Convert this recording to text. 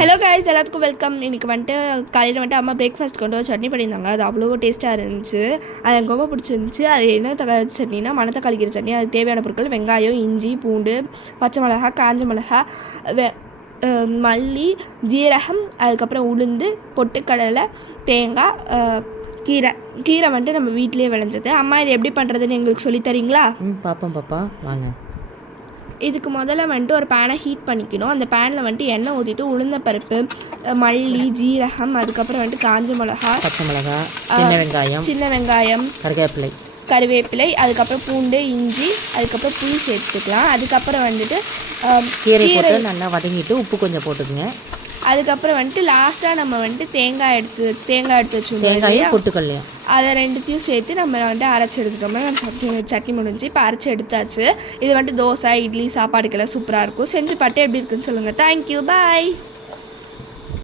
Hello guys, எல்லாத்துக்கும் welcome. இன்றைக்கி வந்துட்டு காலையில் வந்துட்டு அம்மா பிரேக்ஃபாஸ்ட் கொண்டு வந்து சட்னி பண்ணியிருந்தாங்க. அது அவ்வளோ டேஸ்ட்டாக இருந்துச்சு. அது எனக்கு ரொம்ப பிடிச்சிருந்துச்சி. அது என்ன சட்னினா மணத்தக்காளி கீரை சட்னி. அது தேவையான பொருட்கள் வெங்காயம், இஞ்சி, பூண்டு, பச்சை மிளகா, காஞ்ச மிளகா, மல்லி, ஜீரகம், அதுக்கப்புறம் உளுந்து, பொட்டுக்கடலை, தேங்காய், கீரை வந்துட்டு நம்ம வீட்டிலே விளைஞ்சது. அம்மா இது எப்படி பண்ணுறதுன்னு எங்களுக்கு சொல்லித்தரீங்களா? பாப்போம் பாப்பா, வாங்க. இதுக்கு முதல்ல வந்துட்டு ஒரு பேனை ஹீட் பண்ணிக்கணும். அந்த பேனில் வந்துட்டு எண்ணெய் ஊற்றிட்டு உளுந்த பருப்பு, மல்லி, ஜீரகம், அதுக்கப்புறம் வந்துட்டு காஞ்ச மிளகா, பச்சை மிளகா, சின்ன வெங்காயம், கருவேப்பிலை, அதுக்கப்புறம் பூண்டு, இஞ்சி, அதுக்கப்புறம் புளி சேர்த்துக்கலாம். அதுக்கப்புறம் வந்துட்டு கீரை நல்லா வதங்கிட்டு உப்பு கொஞ்சம் போட்டுக்குங்க. அதுக்கப்புறம் வந்துட்டு லாஸ்ட்டாக நம்ம வந்துட்டு தேங்காய் எடுத்து வச்சுருந்தோம், பொட்டுக்கல்லையும் அதை ரெண்டுத்தையும் சேர்த்து நம்ம வந்துட்டு அரைச்சி எடுத்துட்டோம்னா நம்ம சட்னி முடிஞ்சு. இப்போ அரைச்சி எடுத்தாச்சு. இது வந்துட்டு தோசை, இட்லி, சாப்பாடுக்கெல்லாம் சூப்பராக இருக்கும். செஞ்சு பாட்டு எப்படி இருக்குன்னு சொல்லுங்கள். தேங்க்யூ, பாய்.